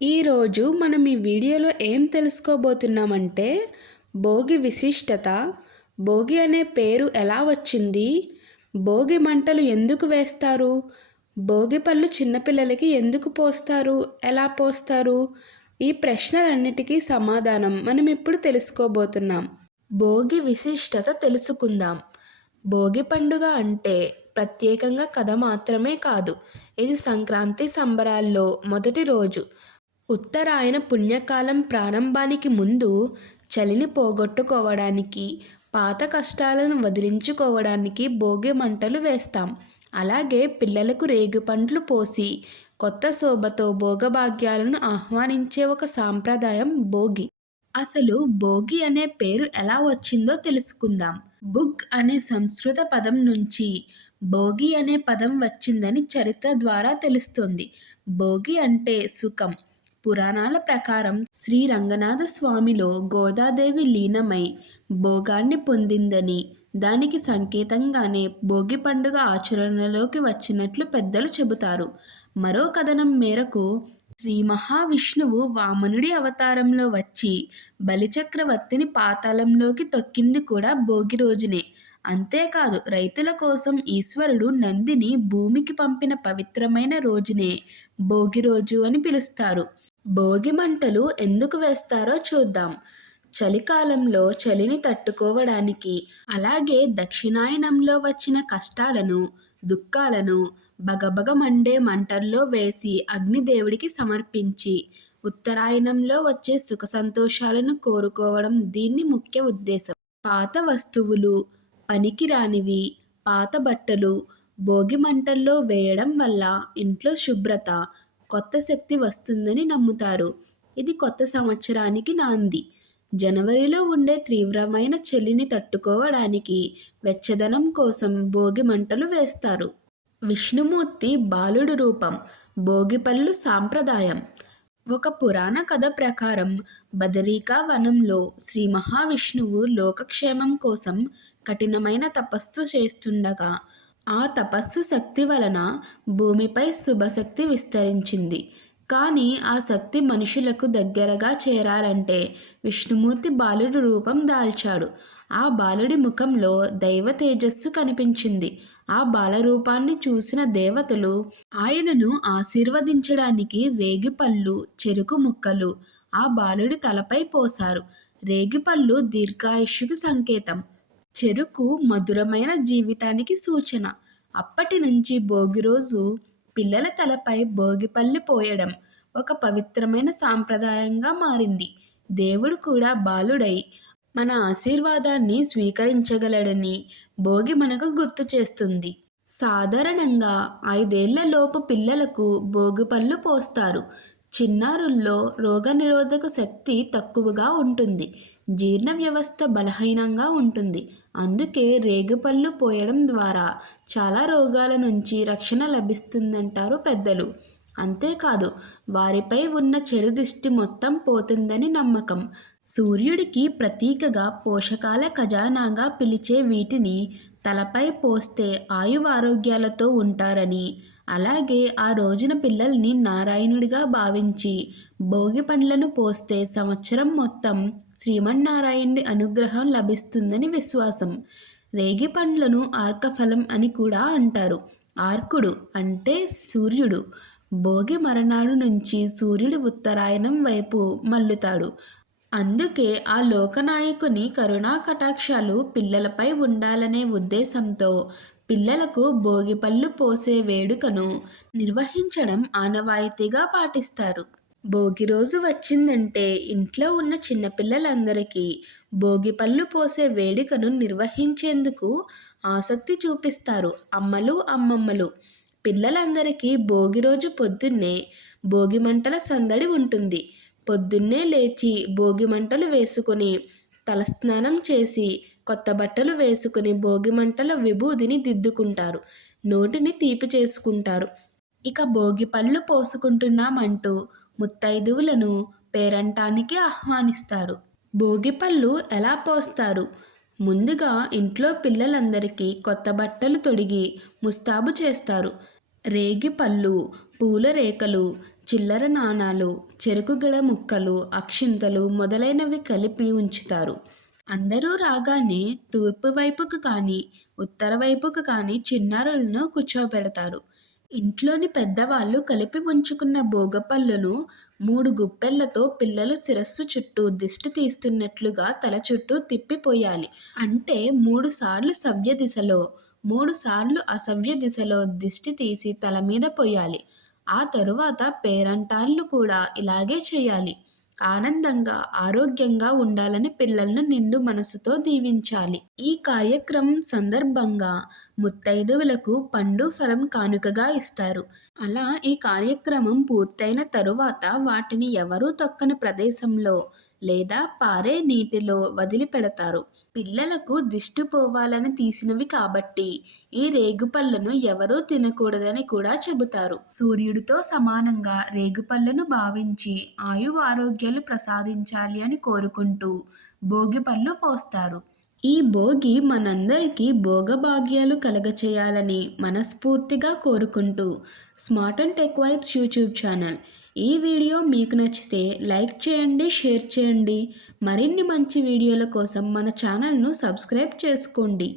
ఈరోజు మనం ఈ వీడియోలో ఏం తెలుసుకోబోతున్నామంటే భోగి విశిష్టత, భోగి అనే పేరు ఎలా వచ్చింది, భోగి మంటలు ఎందుకు వేస్తారు, భోగి పళ్ళు చిన్నపిల్లలకి ఎందుకు పోస్తారు, ఎలా పోస్తారు, ఈ ప్రశ్నలన్నిటికీ సమాధానం మనం ఇప్పుడు తెలుసుకోబోతున్నాం. భోగి విశిష్టత తెలుసుకుందాం. భోగి పండుగ అంటే ప్రత్యేకంగా కథ మాత్రమే కాదు, ఇది సంక్రాంతి సంబరాల్లో మొదటి రోజు. ఉత్తరాయణ పుణ్యకాలం ప్రారంభానికి ముందు చలిని పోగొట్టుకోవడానికి, పాత కష్టాలను వదిలించుకోవడానికి భోగి మంటలు వేస్తాం. అలాగే పిల్లలకు రేగుపండ్లు పోసి కొత్త శోభతో భోగభాగ్యాలను ఆహ్వానించే ఒక సాంప్రదాయం భోగి. అసలు భోగి అనే పేరు ఎలా వచ్చిందో తెలుసుకుందాం. బుగ్ అనే సంస్కృత పదం నుంచి భోగి అనే పదం వచ్చిందని చరిత్ర ద్వారా తెలుస్తుంది. భోగి అంటే సుఖం. పురాణాల ప్రకారం శ్రీ రంగనాథ స్వామిలో గోదాదేవి లీనమై భోగాన్ని పొందిందని, దానికి సంకేతంగానే భోగి పండుగ ఆచరణలోకి వచ్చినట్లు పెద్దలు చెబుతారు. మరో కథనం మేరకు శ్రీ మహావిష్ణువు వామనుడి అవతారంలో వచ్చి బలిచక్రవర్తిని పాతాళంలోకి తొక్కింది కూడా భోగి రోజునే. అంతేకాదు, రైతుల కోసం ఈశ్వరుడు నందిని భూమికి పంపిన పవిత్రమైన రోజునే భోగి రోజు అని పిలుస్తారు. భోగి మంటలు ఎందుకు వేస్తారో చూద్దాం. చలికాలంలో చలిని తట్టుకోవడానికి, అలాగే దక్షిణాయనంలో వచ్చిన కష్టాలను, దుఃఖాలను బగబగ మండే మంటల్లో వేసి అగ్నిదేవుడికి సమర్పించి, ఉత్తరాయణంలో వచ్చే సుఖ సంతోషాలను కోరుకోవడం దీన్ని ముఖ్య ఉద్దేశం. పాత వస్తువులు, పనికిరానివి, పాత బట్టలు భోగి మంటల్లో వేయడం వల్ల ఇంట్లో శుభ్రత, కొత్త శక్తి వస్తుందని నమ్ముతారు. ఇది కొత్త సంవత్సరానికి నాంది. జనవరిలో ఉండే తీవ్రమైన చలిని తట్టుకోవడానికి వెచ్చదనం కోసం భోగి మంటలు వేస్తారు. విష్ణుమూర్తి బాలుడు రూపం, భోగిపళ్ళు సాంప్రదాయం. ఒక పురాణ కథ ప్రకారం బదరికా వనంలో శ్రీ మహావిష్ణువు లోకక్షేమం కోసం కఠినమైన తపస్సు చేస్తుండగా, ఆ తపస్సు శక్తి వలన భూమిపై శుభశక్తి విస్తరించింది. కానీ ఆ శక్తి మనుషులకు దగ్గరగా చేరాలంటే విష్ణుమూర్తి బాలుడి రూపం దాల్చాడు. ఆ బాలుడి ముఖంలో దైవ తేజస్సు కనిపించింది. ఆ బాలరూపాన్ని చూసిన దేవతలు ఆయనను ఆశీర్వదించడానికి రేగిపళ్ళు, చెరుకు ముక్కలు ఆ బాలుడి తలపై పోశారు. రేగిపళ్ళు దీర్ఘాయుష్యుకి సంకేతం, చెరుకు మధురమైన జీవితానికి సూచన. అప్పటి నుంచి భోగి రోజు పిల్లల తలపై భోగిపళ్ళు పోయడం ఒక పవిత్రమైన సాంప్రదాయంగా మారింది. దేవుడు కూడా బాలుడై మన ఆశీర్వాదాన్ని స్వీకరించగలడని భోగి మనకు గుర్తు చేస్తుంది. సాధారణంగా 5 ఏళ్లలోపు పిల్లలకు భోగిపళ్ళు పోస్తారు. చిన్నారుల్లో రోగనిరోధక శక్తి తక్కువగా ఉంటుంది, జీర్ణ వ్యవస్థ బలహీనంగా ఉంటుంది. అందుకే రేగుపళ్ళు పోయడం ద్వారా చాలా రోగాల నుంచి రక్షణ లభిస్తుందంటారు పెద్దలు. అంతేకాదు, వారిపై ఉన్న చెడు దిష్టి మొత్తం పోతుందని నమ్మకం. సూర్యుడికి ప్రతీకగా, పోషకాల ఖజానాగా పిలిచే వీటిని తలపై పోస్తే ఆయువారోగ్యాలతో ఉంటారని, అలాగే ఆ రోజున పిల్లల్ని నారాయణుడిగా భావించి భోగి పండ్లను పోస్తే సంవత్సరం మొత్తం శ్రీమన్నారాయణుడి అనుగ్రహం లభిస్తుందని విశ్వాసం. రేగి పండ్లను ఆర్కఫలం అని కూడా అంటారు. ఆర్కుడు అంటే సూర్యుడు. భోగి మరణాడు నుంచి సూర్యుడు ఉత్తరాయణం వైపు మల్లుతాడు. అందుకే ఆ లోకనాయకుని కరుణా కటాక్షాలు పిల్లలపై ఉండాలనే ఉద్దేశంతో పిల్లలకు భోగిపళ్ళు పోసే వేడుకను నిర్వహించడం ఆనవాయితీగా పాటిస్తారు. భోగి రోజు వచ్చిందంటే ఇంట్లో ఉన్న చిన్నపిల్లలందరికీ భోగిపళ్ళు పోసే వేడుకను నిర్వహించేందుకు ఆసక్తి చూపిస్తారు అమ్మలు, అమ్మమ్మలు. పిల్లలందరికీ భోగి రోజు పొద్దున్నే భోగి మంటల సందడి ఉంటుంది. పొద్దున్నే లేచి భోగి మంటలు వేసుకుని, తలస్నానం చేసి, కొత్త బట్టలు వేసుకుని భోగి మంటల విభూదిని దిద్దుకుంటారు, నోటిని తీపి చేసుకుంటారు. ఇక భోగి పళ్ళు పోసుకుంటున్నామంటూ ముత్తైదువులను పేరంటానికి ఆహ్వానిస్తారు. భోగిపళ్ళు ఎలా పోస్తారు? ముందుగా ఇంట్లో పిల్లలందరికీ కొత్త బట్టలు తొడిగి ముస్తాబు చేస్తారు. రేగిపళ్ళు, పూల రేకలు, చిల్లర నాణాలు, చెరుకు గడ ముక్కలు, అక్షింతలు మొదలైనవి కలిపి ఉంచుతారు. అందరూ రాగానే తూర్పు వైపుకు కానీ, ఉత్తర వైపుకు కానీ చిన్నారులను కూర్చోబెడతారు. ఇంట్లోని పెద్దవాళ్ళు కలిపి ఉంచుకున్న భోగపళ్ళును 3 గుప్పెళ్లతో పిల్లల శిరస్సు చుట్టూ దిష్టి తీస్తున్నట్లుగా తల చుట్టూ తిప్పిపోయాలి. అంటే 3 సార్లు సవ్య దిశలో, 3 సార్లు అసవ్య దిశలో దిష్టి తీసి తల మీద పొయ్యాలి. ఆ తరువాత పేరంటాళ్ళు కూడా ఇలాగే చేయాలి. ఆనందంగా, ఆరోగ్యంగా ఉండాలని పిల్లలను నిండు మనసుతో దీవించాలి. ఈ కార్యక్రమం సందర్భంగా ముత్తైదువులకు పండు, ఫలం కానుకగా ఇస్తారు. అలా ఈ కార్యక్రమం పూర్తయిన తరువాత వాటిని ఎవరూ తొక్కని ప్రదేశంలో లేదా పారే నీటిలో వదిలిపెడతారు. పిల్లలకు దిష్టి పోవాలని తీసినవి కాబట్టి ఈ రేగుపళ్ళను ఎవరూ తినకూడదని కూడా చెబుతారు. సూర్యుడితో సమానంగా రేగుపళ్ళను భావించి ఆయురారోగ్యాలు ప్రసాదించాలి అని కోరుకుంటూ భోగిపళ్ళు పోస్తారు. ఈ భోగి మనందరికీ భోగభాగ్యాలు కలగచేయాలని మనస్ఫూర్తిగా కోరుకుంటూ smart and tech vibes YouTube channel. ఈ వీడియో మీకు నచ్చితే లైక్ చేయండి, షేర్ చేయండి. మరిన్ని మంచి వీడియోల కోసం మన ఛానల్ను సబ్స్క్రైబ్ చేసుకోండి.